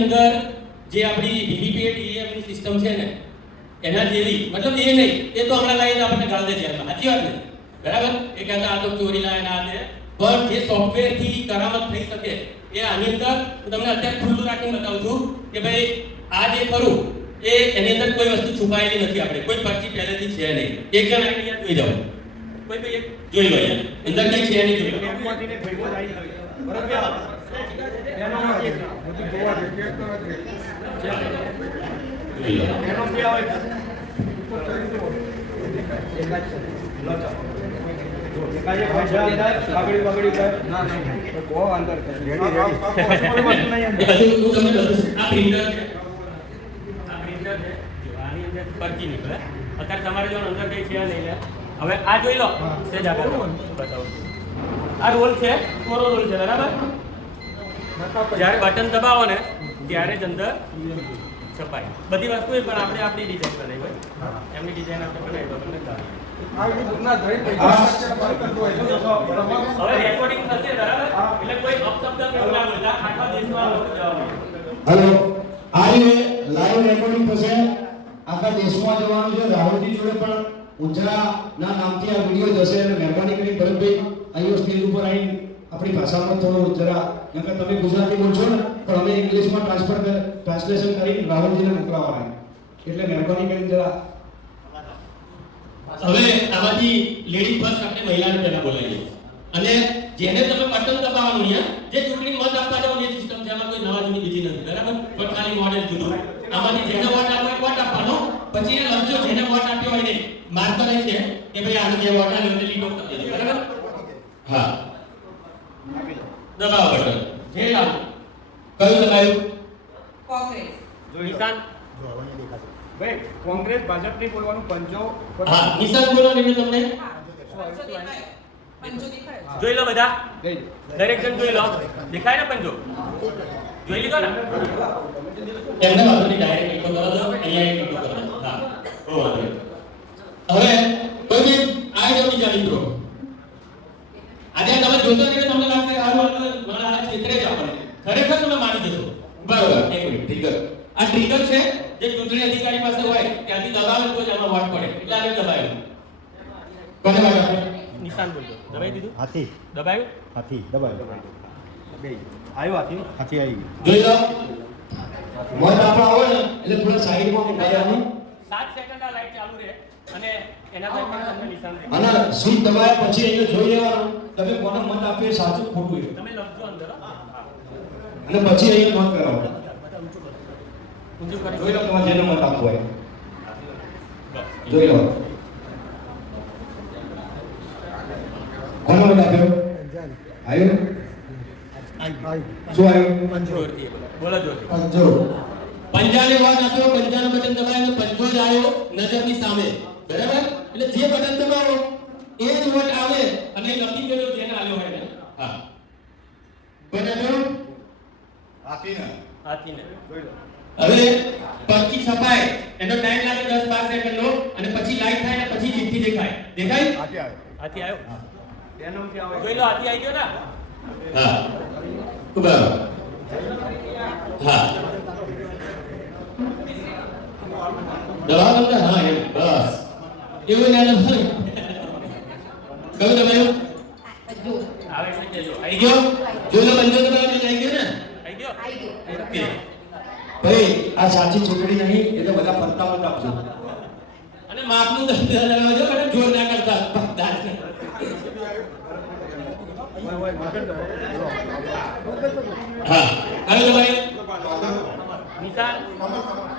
અંદર જે આપણી વીવીપીએટ ઈએમની સિસ્ટમ છે ને, એના જેવી, મતલબ એ નહીં, એ તો હમણાં લાવીને આપણને ગાળ દે જેલમાં સાચી વાત ને? બરાબર? એ કહેતા, આ તો ચોરી લાવે ના દે પણ જે સોફ્ટવેરથી કરામત થઈ શકે, એ આની અંદર હું તમને અત્યારે ખુલ્લું રાખીને બતાવું છું કે ભાઈ, આ જે કરું, એ એની અંદર કોઈ વસ્તુ છુપાયેલી નથી આપણે. કોઈ પરચી પહેલેથી છે નહીં. એક જણ આઈડિયા જોઈ જાઓ. કોઈ ભાઈ જોઈ લો અંદર કઈ છે નહીં જોઈ લો. અત્યારે તમારે જો અંદર છે નહીં હવે આ જોઈ લો. સેજ આગળ. બતાવું આ રોલ છે. કોરો રોલ છે. બરાબર? જ્યારે બટન દબાવો ને ત્યારે જ અંદર છપાય. બધી વસ્તુ એ પણ આપણે આપણી ડિઝાઇન બનાવી હોય. એમની ડિઝાઇન આપણે બનાવી. હવે રેકોર્ડિંગ થશે એટલે કોઈ અપશબ્દ કે ના આખા દેશમાં. હેલો આ લાઈવ રેકોર્ડિંગ થશે. આખા દેશમાં જવાનું છે. રાહુલજી જોડે પણ ઉજળાના નામથી આ વીડિયો જશે અને મહેરબાની કરી ભરતભાઈ અહીંયા સ્ટેજ ઉપર આવીને આપણી ભાષામાં થોડું જરા, નકર તમે ગુજરાતી બોલશો ને, પણ અમે ઇંગ્લિશમાં ટ્રાન્સફર ટ્રાન્સલેશન કરીને રાહુલજીને મોકલાવાના એટલે મહેરબાની કરીને જરા. હવે આમાંથી લેડી ફર્સ્ટ આપણે મહિલાને પહેલા બોલાવીએ અને જેને તમે બટન દબાવવાનું અહીંયા જે ચૂંટણી મત આપવા જાવ એ સિસ્ટમ છે એમાં કોઈ નવા જૂની બીજી નથી, બરાબર? પણ ખાલી મોડેલ જુદું. આમાંથી જેને વોટ આપવો એ વોટ આપવાનો. પછી એ લખજો જેને વોટ આપ્યો હોય ને માર્કર છે કે ભાઈ આને જે વોટ આપ્યો, એટલે લીટો કરી દેજો, બરાબર? હા. દબાવો બટન. જે લાવો કયું દબાયું કોંગ્રેસ. નિશાન. ભાઈ કોંગ્રેસ ભાજપની બોલવાનું પંચો હા નિશાન બોલો ને તમને. હા જોઈ લો બધા. દરેક જણ જોઈ લો. દેખાય ને પંજો? જોઈ લીધો ને? એમને વાંધો નહીં ડાયરેક્ટ એક કરો દો અહીંયા એક કરો. હા હવે કોઈ બી આ જો બીજા મિત્રો. આજે તમે જોશો કે તમને લાગશે હારું મારા આ ક્ષેત્રે જ આપણને. ખરેખર તમે માની જશો. બરોબર. એક મિનિટ ટ્રિગર આ ટ્રિગર છે જે ચૂંટણી અધિકારી પાસે હોય ત્યાંથી દબાવે તો જ આમાં વોટ પડે. એટલે આપણે દબાવ્યું કોને દબાવ્યું નિશાન બોલજો. દબાઈ દીધું? હાથી. દબાયું હાથી દબાય બે. આવ્યો હાથી. હાથી આવી જોઈ લો. મત આપણો હોય ને એટલે થોડા સાઈડમાં મૂકી દેવાનું સાત સેકન્ડ આ લાઈટ ચાલુ રહે. અને સીટ દબાયા પછી એને જોઈ લેવાનું? તમે કોને મત આપ્યો એ સાચું ખોટું એ? તમે લખજો અંદર અને પછી અહીંયા મત કરાવો. જોઈ લો તમારે જેનો મત આપવો હોય. જોઈ લો. કોનો મત આપ્યો? આવ્યો શું આવ્યું જોરથી. બોલો. પંજાને વાત આપ્યો પંજાનો બટન દબાયો જ આવ્યો નજરની સામે. બરાબર? એટલે જે બટન દબાવો એ જ વોટ આવે અને લખી ગયો જેને આવ્યો હોય ને હા. બરાબર? આપીને આપીને હવે પરચી છપાય. એનો ટાઈમ લાગે 10 12 સેકન્ડનો અને પછી લાઈટ થાય અને પછી ચિઠ્ઠી દેખાય. દેખાય? હાથી આવ્યો. હાથી આવ્યો? બે કે આવે? જોઈ લો હાથી આવી ગયો ને. હા. બરાબર હા. દવા બંધ હા એમ બસ. એવું ના દબાય કયું તમે એવું આવે ગયો? લો બંધ આવી ગયો ને? આવી ગયો? ઓકે. ભાઈ આ સાચી છોકરી નહીં એટલે બધા ફરતા મત આપજો અને માપનું દંડ લગાવજો અને જોર ના કરતા. દાંત હા. હવે ભાઈ. નિશાન?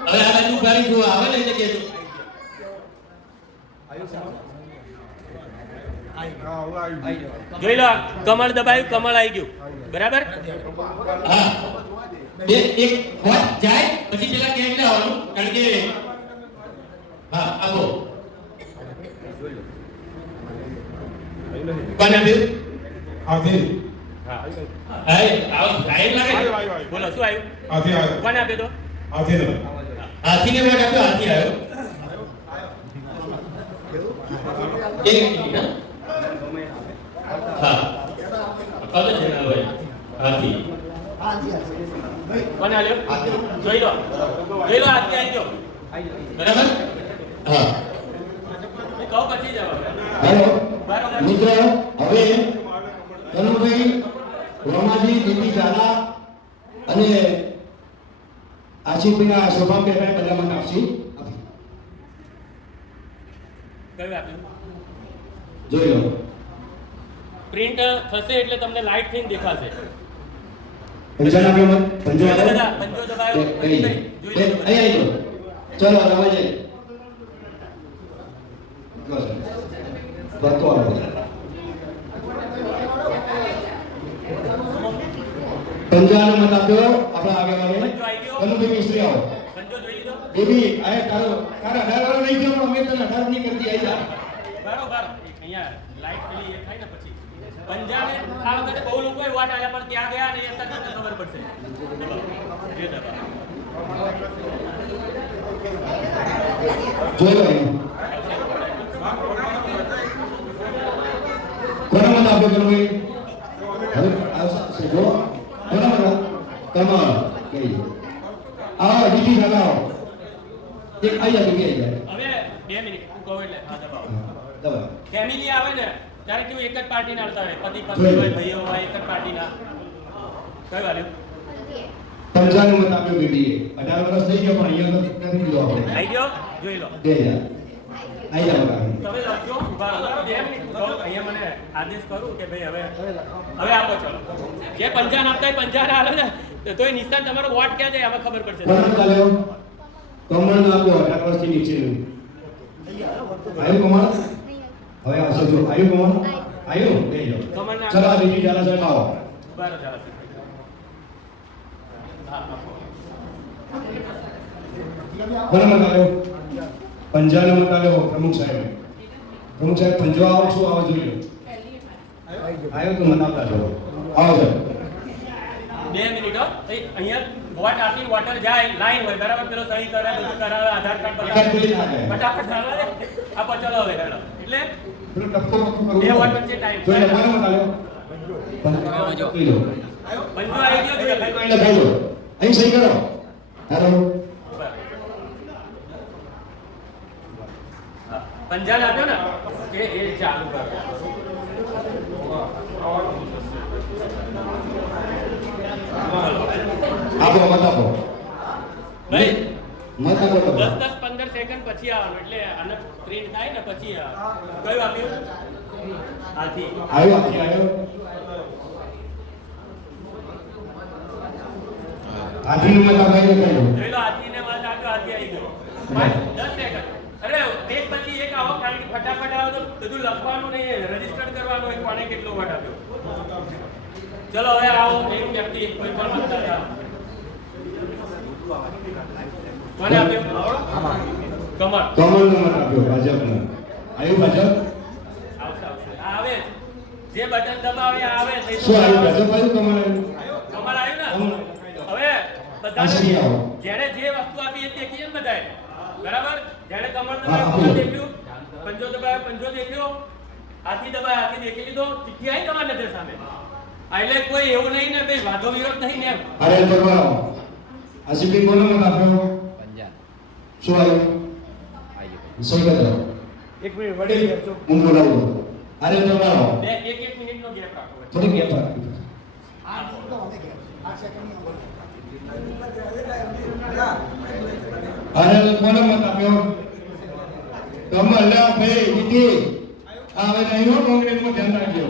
હવે આ બાજુ ઊભા રહી આવે ને એટલે કહેજો. જોઈ લો કમળ દબાયું કમળ આવી ગયું. બરાબર? બે એક જાય પછી પેલા કેમ ના આવવાનું કારણ કે હા હાથી હા આવો ટાઈમ લાગે. બોલો શું આવ્યું? હાથી આવ્યો કોને આપ્યો તો? નો હાથીને વોટ આપ્યો હાથી આવ્યો. એક મિનિટ હા કદ છે ના હોય હાથી કોને આલ્યો જોઈ લો જોઈ લો હાથી આવી જાઓ બરાબર હા કહો પછી જવાબ હેલો મિત્રો હવે કનુભાઈ રોમાજી દીદી ઝાલા અને આશિકભાઈના શોભામ બેભાઈ બધામાં આપશી કયું આપ્યું જોઈ લો. પ્રિન્ટ થશે એટલે તમને લાઈટ થઈને દેખાશે. મત દાદા, પંજો દબાયો. એ, એ, જોઈ લો. અહીં આવી જાઓ. ચલો બસ. તો આવો. મત આપ્યો આપણા બેબી આ તારો તારા અઢાર વાળો નહીં અઢારની કરતી આવી જા બરોબર અહીંયા લાઈટ પેલી એ થાય ને પછી. પંજાબે આ વખતે બહુ લોકો એ વાટ આલ્યા પણ ત્યાં ગયા ને એ અત્યારે તમને ખબર પડશે. જે દબાવો. જોઈ લો કોના મત આપ્યો કનુભાઈ હવે આવશે જો કોના મત તમારો આવો દીદી લગાવો એક આઈ જા કે આઈ જા હવે બે મિનિટ હું કહું એટલે હા દબાવો. ફેમિલી આવે ને ત્યારે કેવું એક જ પાર્ટીના આવતા હોય. પતિ પત્ની હોય ભાઈઓ હોય એક જ પાર્ટીના. કયું વાલ્યું પંચાણું મત આપ્યો બેટીએ અઢાર વર્ષ થઈ ગયો પણ અહીંયા નથી નથી આપણે. આવી ગયો? જોઈ લો. બે હજાર. આઈ જા તમે લખજો ઊભા રહો. બે મિનિટ કહો અહીંયા મને આદેશ કરું કે ભાઈ હવે હવે આપો ચલો. જે પંજાન આપતા હોય આવે ને તો તોય નિશાન તમારો વોટ ક્યાં જાય? હવે ખબર પડશે. કમળ નો અઢાર વર્ષથી નીચેનું. આવ્યું કમળ? હવે આ જો આવ્યું કમળ? આવ્યું બે જાઓ ચલો આ બીજી ચાલા સાહેબ આવો. કોને આવ્યો પંજાનો મત આવ્યો પ્રમુખ સાહેબ. પ્રમુખ સાહેબ પંજો આવો છો આવો જોઈ લો. આવ્યો તો મનાવતા જો આવો સાહેબ. બે મિનિટ હો. અહીંયા વોટ આપી વોટર જાય લાઈન હોય બરાબર? પેલો સહી કરે બધું કરાવે આધાર કાર્ડ પર. ફટાફટ ચાલો આ પર ચલો હવે હેડો એટલે બે વાર વચ્ચે ટાઈમ લો પંજો આવી ગયો ભાઈ અહીં સહી કરો. હેલો. પંજાલ આપ્યો ને? કે એ ચાલુ કરો. આપો મત આપો. નહીં મત આપો તમે. દસ દસ પંદર સેકન્ડ પછી આવવાનું એટલે આને પ્રિન્ટ થાય ને પછી આવે. કયું આપ્યું? હાથી આવ્યો આપી આવ્યો? હાથીનું મત આપાઈ દે. જોઈ લો હાથીને વાત આપ્યો હાથી આવી ગયો. પાંચ દસ સેકન્ડ અરે એક પછી એક આવો કારણ ફટાફટ આવો તો બધું લખવાનું નહીં રજિસ્ટર કરવાનું હોય કોને કેટલો વોટ આપ્યો? ચલો હવે આવો એક વ્યક્તિ કોઈ પણ મતદાર. કોને આપ્યો કમર કમલનો મત આપ્યો ભાજપનો આવ્યું ભાજપ? આવશે આવશે. આ આવે. જે બટન દબાવે આવે. જ. નહીં તો શું આવ્યું ભાજપ આવ્યું? કમલ આવ્યું? કમર આવ્યું ને? હવે આશરી જેણે જે વસ્તુ આપી એ દેખીએ ને બધાએ. બરાબર? જેણે કમર હા, દબાવ્યો. દેખ્યું. પંજો દબાવ્યો પંજો દેખ્યો. હાથી દબાવ્યો હાથી દેખી લીધો. ચિઠ્ઠી આવી તમારી નજર સામે? આ એટલે કોઈ એવું નહીં ને ભાઈ વાંધો વિરોધ નહીં ને એમ. અરે આસિફી કોનો મત આપ્યો શું આવ્યું સહી કરો એક મિનિટ વડી બેસજો. હું બોલાવું અરે પરવાર આવો બે એક એક મિનિટનો ગેપ રાખો. થોડીક ગેપ રાખી અરે કોનો મત આપ્યો કમલ ભાઈ દીદી આ હવે નહીં હો કોંગ્રેસમાં ધ્યાન રાખજો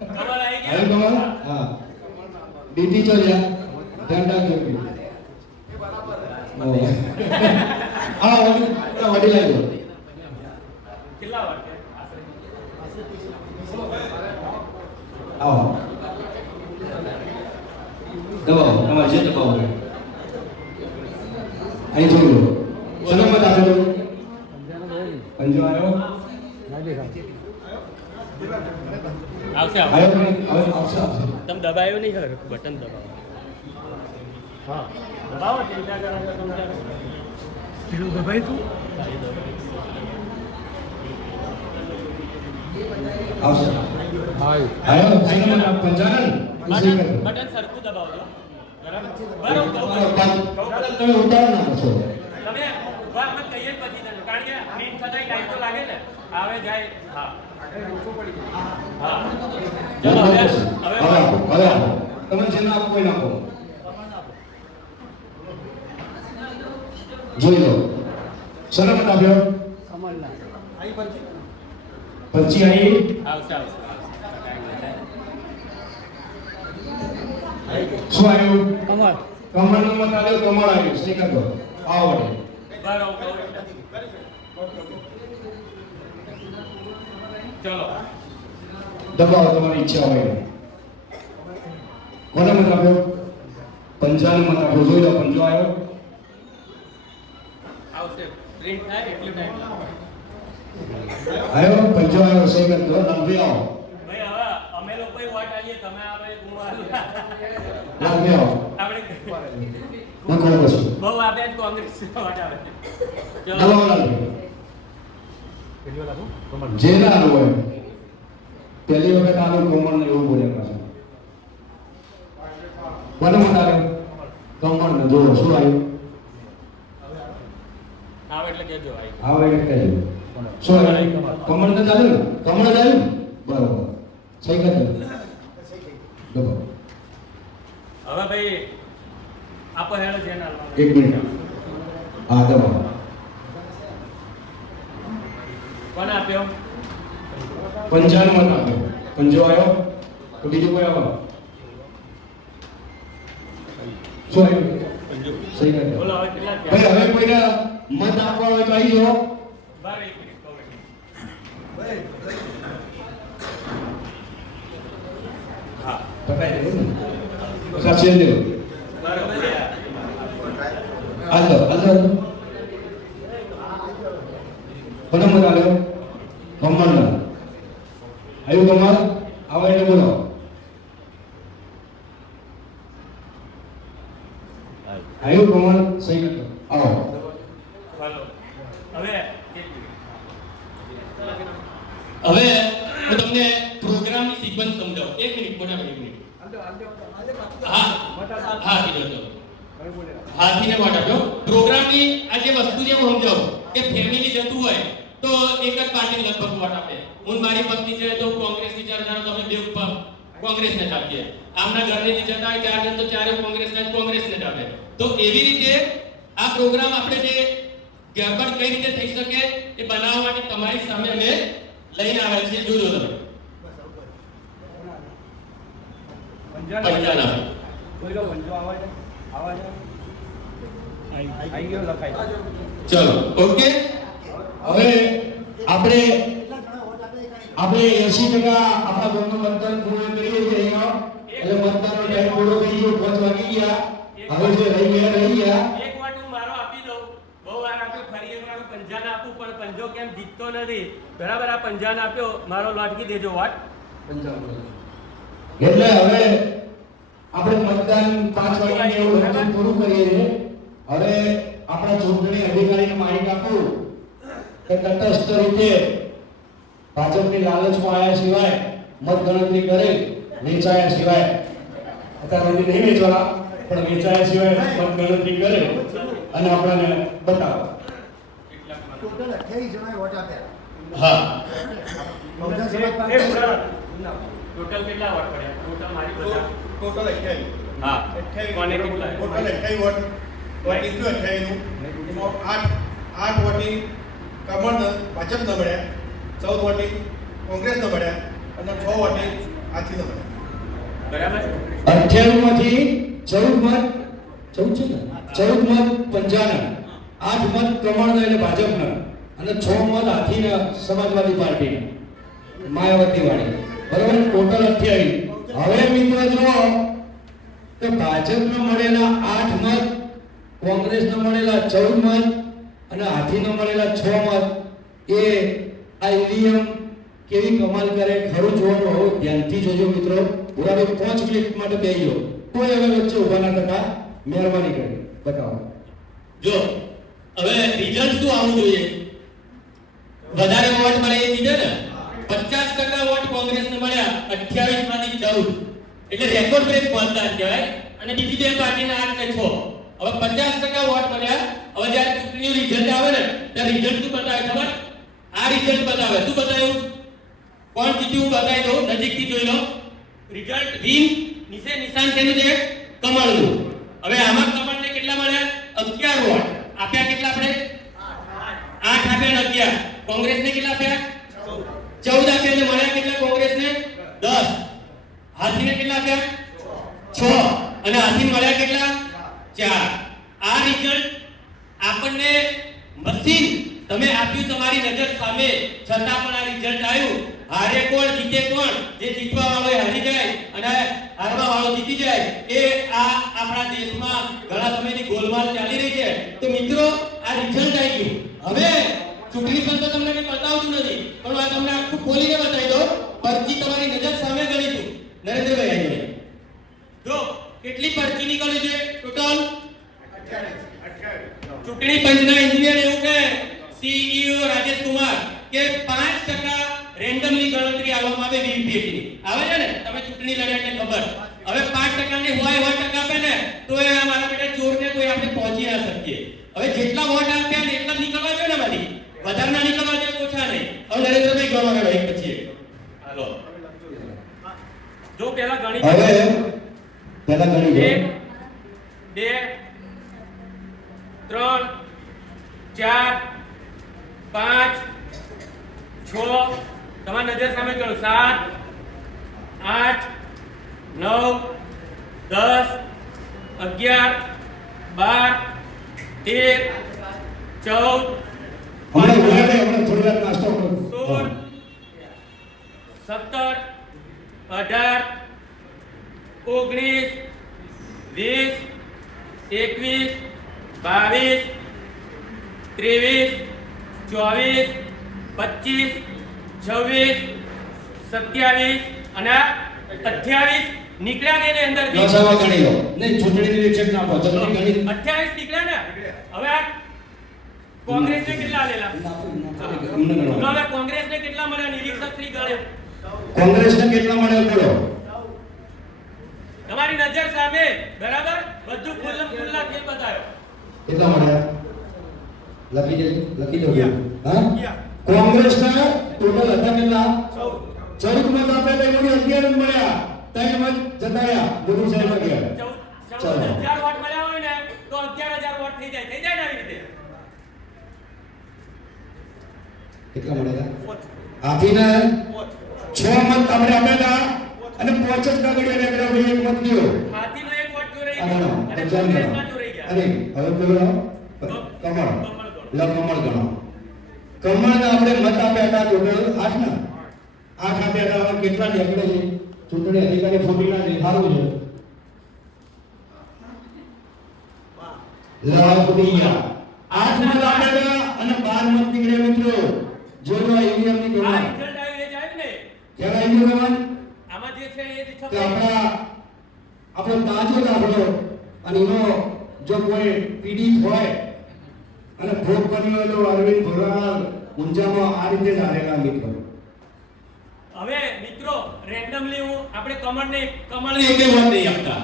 કમર આવી ગયો કમલ હા દીદી ચો રાખજો ઓહ. આ વડી વડી લાગ્યો કેટલા વાર આવો. દબાવો તમારે જે દબાવો અહીં જોઈ લો. મત આવશે આવશે. તમે દબાયો નહીં બટન દબાવો હા દબાવો ચિંતા કરો છો તમે પેલું દબાઈ તું. આવશે હાય આવ્યો સિનેમા પંચાનન બટન બટન સરખું દબાવજો બરાબર. તમે ઉતાર નાખો છો તમે ઊભા અમે કહીએ કારણ કે પ્રિન્ટ થતા ટાઈમ તો લાગે ને આવે જાય હા હા ચલો હવે હવે તમે જેને આપો નાખો જોઈ લો. સલામત આપ્યો. પછી આવી શું આવ્યું કમળ. કમળ નો મત આવ્યો કમળ આવ્યું સહી કરતો આવડે ચલો. દબાવો તમારી ઈચ્છા હોય એમ. કોને મત આપ્યો? પંજાને મત આપ્યો. જોઈ લો પંજો આવ્યો આવશે. પ્રિન્ટ થાય એટલું ટાઈમ લાગે આયો પંજો આવ્યો સહી કરતો લાંબી આવો. ભાઈ હવે અમે લોકો વોટ આલીએ તમે આવે આલું. લાંબી આવો. આપણે નખો પછી બહુ આપે કોંગ્રેસ વોટ આવે. ચલો. જે ના હોય. પહેલી વખત આલું કોમળ ને એવું બોલ્યા પાછા. આવ્યો કમળ ને જોડો શું આવ્યું આવે એટલે કહેજો ભાઈ એટલે કહેજો. શું કમળ તો ચાલ્યું કમળ આવ્યું બરોબર. સહી કરજો. હવે ભાઈ આપો હેડો જે એક મિનિટ. હા દબાવો કોણ આપ્યો? પંચાણું મત આપ્યો. પંજો આવ્યો? તો બીજું કોઈ આવ્યો શું આવ્યું? સહી કરજો. બોલો હવે કેટલા હવે કોઈને મત આપવા હોય તો આવી જાઓ બાર એક મિનિટ કહું એટલે. હા પતાઈ દેવું ને સાચી દેવું બરાબર હાલ દો હાલ દો કોને મત આવ્યો કમળ ના આવ્યું કમળ આવો એટલે બોલો આવ્યું કમળ સહી કરજો આવો હાલો હવે એક મિનિટ. હવે હું તમને પ્રોગ્રામની સિક્વન્સ સમજાવું એક મિનિટ મોટા ભાઈ, એક મિનિટ હાથીને વોટ આપ્યો પ્રોગ્રામની આ જે વસ્તુ છે હું સમજાવું કે ફેમિલી જતું હોય તો એક જ પાર્ટીને લગભગ વોટ આપે. હું મારી પત્ની છે તો કોંગ્રેસ વિચારધારા તમે બે ઉપર કોંગ્રેસને જ આપીએ. આમના ઘરની વિચારતા હોય ચાર જણ તો ચારે કોંગ્રેસના જ કોંગ્રેસને જ આપે. તો એવી રીતે આ પ્રોગ્રામ આપણે જે ગરબડ કઈ રીતે થઈ શકે એ બનાવવા માટે તમારી સામે અમે લઈને આવ્યા છીએ. જોજો તમે. પંજાના. ચલો ઓકે? હવે આપણે આપણે એસી ટકા આપણા ગામનું મતદાન પૂર્ણ કરીએ છીએ અહીંયા. એટલે મતદાનનો ટાઈમ પૂરો થઈ ગયો પાંચ વાગી ગયા. હવે જે રહી ગયા રહી ગયા. એક વાર હું મારો આપી દઉં. બહુ વાર આપ્યો ફરી એક વાર પંજાને આપું પણ પંજો કેમ જીતતો નથી? બરાબર આ પંજાને આપ્યો મારો લોટકી દેજો વોટ. એટલે હવે આપણે મતદાન પાંચ વાગ્યાની એવું લગભગ પૂરું કરીએ છીએ હવે આપણા ચૂંટણી અધિકારીને માહિતી આપું કે તટસ્થ રીતે ભાજપની લાલચમાં આવ્યા સિવાય મત ગણતરી કરે વેચાયા સિવાય અત્યારે સુધી નહીં વેચવાના પણ વેચાયા સિવાય મત ગણતરી કરે અને આપણને બતાવો ટોટલ અઠ્યાવીસ જણાએ વોટ આપ્યા હા પાર્ટી. ટોટલ કેટલા વોટ પડ્યા? ટોટલ મારી બધા. ટોટલ અઠ્યાવીસ. હા. અઠ્યાવીસ કોને કેટલા ટોટલ અઠ્યાવીસ વોટ વોટિંગ થયું અઠ્યાવીસનું. એમાં આઠ આઠ વોટિંગ કમળ ભાજપ મળ્યા. 14 વોટિંગ કોંગ્રેસ મળ્યા. અને છ વોટિંગ આથી મળ્યા. બરાબર? અઠ્યાણું માંથી ચૌદ મત ચૌદ છે ને? મત પંજાના આઠ મત કમળના એટલે ભાજપના. અને છ મત હાથીના સમાજવાદી પાર્ટીના. માયાવતી વાળી બરાબર? ટોટલ અઠ્યાવીસ. હવે મિત્રો જો કે ભાજપને મળેલા આઠ મત કોંગ્રેસને મળેલા ચૌદ મત અને હાથીને મળેલા છ મત. એ આ ઈવીએમ કેવી કમાલ કરે ખરું જોવાનું હોવું ધ્યાનથી જોજો મિત્રો. બરાબર પાંચ મિનિટ માટે બેસી જાઓ. કોઈ હવે વચ્ચે ઊભા ના થતા, મહેરબાની કરી બતાવો. જો, હવે રિઝલ્ટ શું આવવું જોઈએ? વધારે વોટ મળે એ જીતે ને પચાસ ટકા વોટ કોંગ્રેસને મળ્યા અઠ્યાવીસમાંથી ચૌદ. એટલે રેકોર્ડ બ્રેક મતદાન કહેવાય. અને બીજી બે પાર્ટીના આઠ ને છ. હવે પચાસ ટકા વોટ મળ્યા. હવે જ્યારે ચૂંટણીનું રિઝલ્ટ આવે ને, ત્યારે રિઝલ્ટ શું બતાવે ખબર? આ રિઝલ્ટ બતાવે. શું બતાવ્યું? કોણ જીત્યું બતાવી દઉં. નજીકથી જોઈ લો. રિઝલ્ટ વિન, નીચે નિશાન છે છે કમળનું. હવે આમાં કમળને કેટલા મળ્યા? અગિયાર વોટ. આપ્યા કેટલા આપણે? આઠ. આપ્યા અગિયાર. કોંગ્રેસને કેટલા આપ્યા? ચૌદ આપ્યા ને મળ્યા કેટલા કોંગ્રેસને? દસ. હાથીને કેટલા આપ્યા? છ. અને હાથી મળ્યા કેટલા? ચાર. આ રિઝલ્ટ આપણને મશીન તમે આપ્યું તમારી નજર સામે. છતાં પણ આ રિઝલ્ટ આવ્યું. હારે કોણ જીતે કોણ? જે જીતવા વાળો હારી જાય અને હારવા વાળો જીતી જાય એ આ આપણા દેશમાં ઘણા સમયની ગોલમાલ ચાલી રહી છે. તો મિત્રો, આ રિઝલ્ટ આવી ગયું. હવે ચૂંટણી પંચ તમને કંઈ બતાવતું નથી, પણ આ તમને આખું ખોલીને બતાવી દો પરચી તમારી નજર સામે ગણીશું નરેન્દ્રભાઈ આવી જો, કેટલી પરચી નીકળી છે ટોટલ? ચૂંટણી પંચના એન્જિનિયર એવું કહે સીઈઓ રાજેશ કુમાર, કે 5% રેન્ડમલી ગણતરી આવવામાં આવે વીવીપીએટી ની આવે છે ને? તમે ચૂંટણી લડ્યા એટલે ખબર. હવે 5% ની હોય હોય ટકા આપે ને તો એ મારા બેટા ચોરને કોઈ આપણે પહોંચી ના શકીએ. હવે જેટલા વોટ આપ્યા ને એટલા નીકળવા જોઈએ ને માંથી વધારે ના નીકળવા જોઈએ ઓછા નહીં. હવે નરેન્દ્રભાઈ ગણો હવે એક પછી એક. હાલો. જો પહેલા ગણી હવે પહેલા ગણી એક બે ત્રણ ચાર પાંચ છ તમારી નજર સામે કરો સાત આઠ નવ દસ અગિયાર બાર તેર ચૌદ હમણાં ઊભા હમણાં થોડી વાર નાસ્તો કરો. સોળ સત્તર અઢાર ઓગણીસ વીસ એકવીસ બાવીસ ત્રેવીસ ચોવીસ પચીસ છવ્વીસ સત્યાવીસ અને અઠ્યાવીસ નીકળ્યા ને એની અંદર ગણી લો. નહીં ચૂંટણી નિરીક્ષક ના નીકળ્યા ને? હવે આ કોંગ્રેસને કેટલા આલેલા? હવે કોંગ્રેસને કેટલા મળ્યા? નિરીક્ષક શ્રી ગણે કોંગ્રેસને કેટલા મળ્યા બોલો. તમારી નજર સામે બરાબર? બધું ખુલ્લમ ખુલ્લા ખેલ બતાવ્યો કેટલા મળ્યા? લખી દેજો લખી દો હા? કોંગ્રેસના ટોટલ હતા કેટલા? ચૌદ. મત આપ્યા તો એમાંથી અગિયાર મળ્યા. ત્રણ મત જતાયા ગુરુ સાહેબ અગિયાર. ચૌદ. ચૌદ ચાલો. હજાર વોટ મળ્યા હોય ને તો અગિયાર હજાર વોટ થઈ જાય. થઈ જાય ને આવી રીતે? કેટલા મળ્યા હાથીને છ મત આપણે હતા અને પાંચ જ કાગળિયા ને ભાઈ એક મત ગયો હાથીનો એક વોટ ચોરાઈ રહી ગયો. અને કોંગ્રેસમાં ગયા. અરે હવે પેલો કમળ. લ કમળ ગણો. કમળને આપણે મત આપ્યા હતા ટોટલ આઠ ના? આઠ આપ્યા હતા હવે કેટલા નીકળે છે. ચૂંટણી અધિકારી ફોટીના સારું છે. લાભ ફૂટી આઠ મત આપ્યા અને બાર મત નીકળ્યા મિત્રો. જોજો ઈવીએમની આ રિઝલ્ટ આવી રહી જાય ને ક્યારે આવી ગયો આમાં જે છે એ જ છપાઈ આપણા આપણો તાજો દાખલો અને એનો જો કોઈ પીડિત હોય અને ભોગ બન્યો તો અરવિંદ ભરવાડ ઊંઝામાં આ રીતે જ મિત્રો. હવે મિત્રો રેન્ડમલી હું આપણે કમળને કમળને એક બે વોટ નહીં આપતા.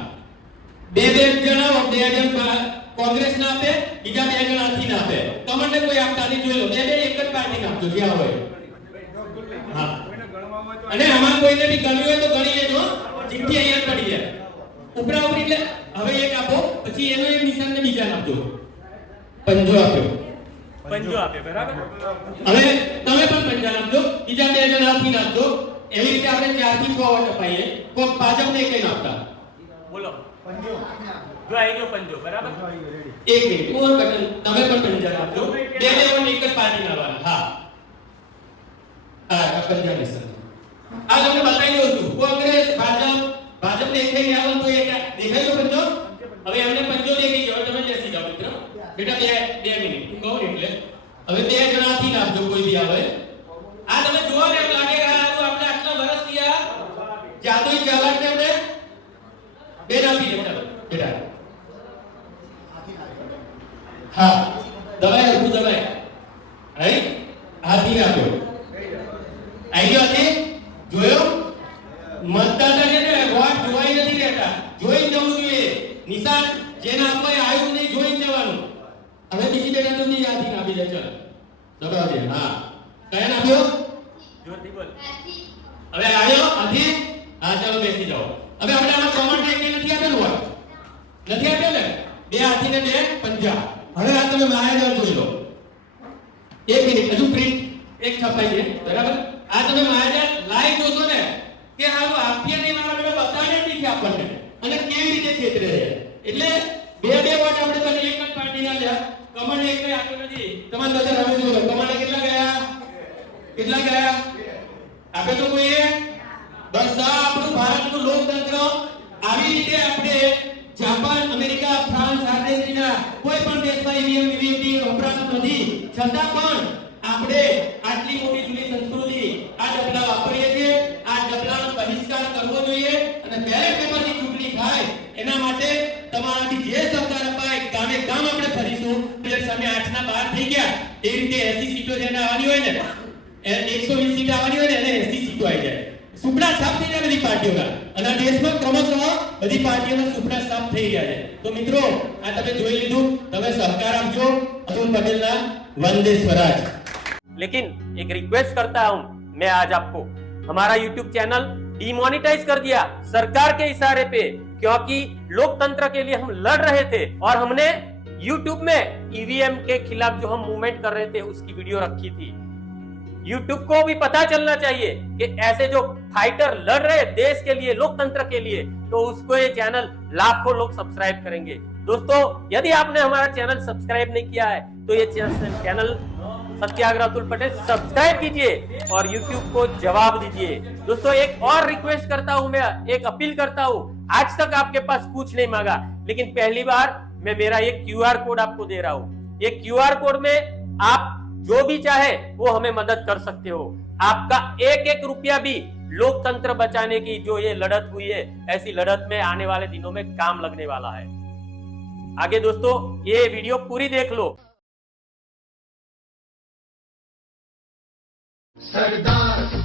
બે બે જણા બે જણ પા- કોંગ્રેસના આપે બીજા બે જણ ના આપે. તમને કોઈ આપતા નહીં જોઈ લો. બે બે એક જ પાર્ટી આપજો જ્યાં હોય. હા. અને આમાં કોઈને બી ગણ્યું હોય તો ગણી લેજો ચિઠ્ઠી અહીંયા પડી જાય. ઉપરા ઉપરી એટલે હવે એક આપો પછી એનો એક નિશાન ને બીજા આપજો. પંજો આપ્યો. પંજો આપે બરાબર? હવે તમે પણ પંજા આપજો બીજા બે જણ હાથી નાખજો. એવી રીતે આપણે ચારથી છ વોટ અપાઈએ. કોઈ ભાજપને કઈ નાખતા બોલો. જો આવી ગયો પંજો બરાબર એક મિનિટ હું બટન તમે પણ પંજા આપજો બે બે વોટ એક જ પાર્ટી નાખવાના હા હા આ પંજા નિશાન આ તમને બતાવી દઉં છું કોંગ્રેસ ભાજપ ભાજપને એક થઈ ગયા તો એક દેખાય તો પંજો હવે એમને પંજો દેખી ગયો હવે તમે બેસી જાઓ મિત્રો બેટા બે બે મિનિટ હું કહું ને એટલે હવે બે જણાથી નાખજો કોઈ બી આવે આ તમે જુઓ ને એમ લાગે કે આ તો આપણે આટલા વર્ષ થયા જાદુઈ ચાલાક ને આપણે બે નાખી દે ચાલો બેટા હા દબાય હરખું દબાય હે હાથી આપ્યો આવી ગયો હતી જોયો મતદાતા છે ને વોટ જોવાઈ નથી રહેતા જોઈ જવું જોઈએ નિશાન જેને આપવો એ આવ્યું નહીં જોઈ જ જવાનું હવે બીજી બેટા તો નહીં યાદી આપી દે ચલ દબાવજે હા કયા આપ્યો જોરથી બોલ હવે આવ્યો અધી હા ચાલો બેસી જાઓ હવે આપણે આમાં કોમન ટેક નથી આપેલું હોય નથી આપેલ ને બે હાથી ને બે પંજા હવે આ તમે માયાજાળ જોઈ લો એક મિનિટ હજુ પ્રિન્ટ એક છપાઈ છે બરાબર? આ તમે મારા લાઈવ જોશો ને, કે હાલો આપીએ નહીં મારા બેટા બતાડે નથી આપણને. અને કેવી રીતે છેતરે છે? એટલે બે બે વોટ આપણે તને એક જ પાર્ટીના લ્યા. કમળ એક કઈ આપ્યો નથી. તમારી નજર હવે જોઈ કમળ કેટલા ગયા? કેટલા ગયા? આપે તો કોઈએ? બસ આ આપણું ભારતનું લોકતંત્ર. આવી રીતે આપણે જાપાન, અમેરિકા, ફ્રાન્સ, આર્જેન્ટિના કોઈ પણ દેશમાં ઈવીએમ ઈવીએમ વપરાતું નથી. છતાં પણ આપણે આટલી મોટી જૂની સંસ્કૃતિ આ ડબલા વાપરીએ છીએ. આ ડબલાનો બહિષ્કાર કરવો જોઈએ અને બેલેટ પેપરની ચૂંટણી થાય એના માટે તમારાથી જે સહકાર અપાય ગામે ગામ આપણે ફરીશું એટલે સામે આઠના બાર થઈ ગયા. એ રીતે એસી સીટો જેને આવવાની હોય ને એકસો વીસ સીટ આવવાની હોય ને, એને એસી સીટો આવી જાય. સુપડા સાફ થઈ જાય બધી પાર્ટીઓના. અને દેશમાં ક્રમશઃ બધી પાર્ટીઓના સુપડા સાફ થઈ ગયા છે. તો મિત્રો, આ તમે જોઈ લીધું. તમે સહકાર આપજો. અતુલ પટેલના વંદે સ્વરાજ. लेकिन एक रिक्वेस्ट करता हूँ मैं आज आपको। हमारा YouTube चैनल डिमोनेटाइज कर दिया सरकार के इशारे पे, क्योंकि लोकतंत्र के लिए हम लड़ रहे थे और हमने YouTube में ईवीएम के खिलाफ जो हम मूवमेंट कर रहे थे, उसकी वीडियो रखी थी। यूट्यूब को भी पता चलना चाहिए कि ऐसे जो फाइटर लड़ रहे देश के लिए, लोकतंत्र के लिए तो उसको ये चैनल लाखों लोग सब्सक्राइब करेंगे। दोस्तों, यदि आपने हमारा चैनल सब्सक्राइब नहीं किया है तो ये चैनल सत्याग्रह अतुल पटेल सब्सक्राइब कीजिए और YouTube को जवाब दीजिए। दोस्तों, एक और रिक्वेस्ट करता हूँ मैं, एक अपील करता हूँ। आज तक आपके पास कुछ नहीं मांगा, लेकिन पहली बार मैं मेरा ये क्यू कोड आपको दे रहा हूँ। ये क्यूआर कोड में आप जो भी चाहे, वो हमें मदद कर सकते हो। आपका एक एक रुपया भी लोकतंत्र बचाने की, जो ये लड़त हुई है, ऐसी लड़त में आने वाले दिनों में काम लगने वाला है। आगे दोस्तों, ये वीडियो पूरी देख लो। Serdar.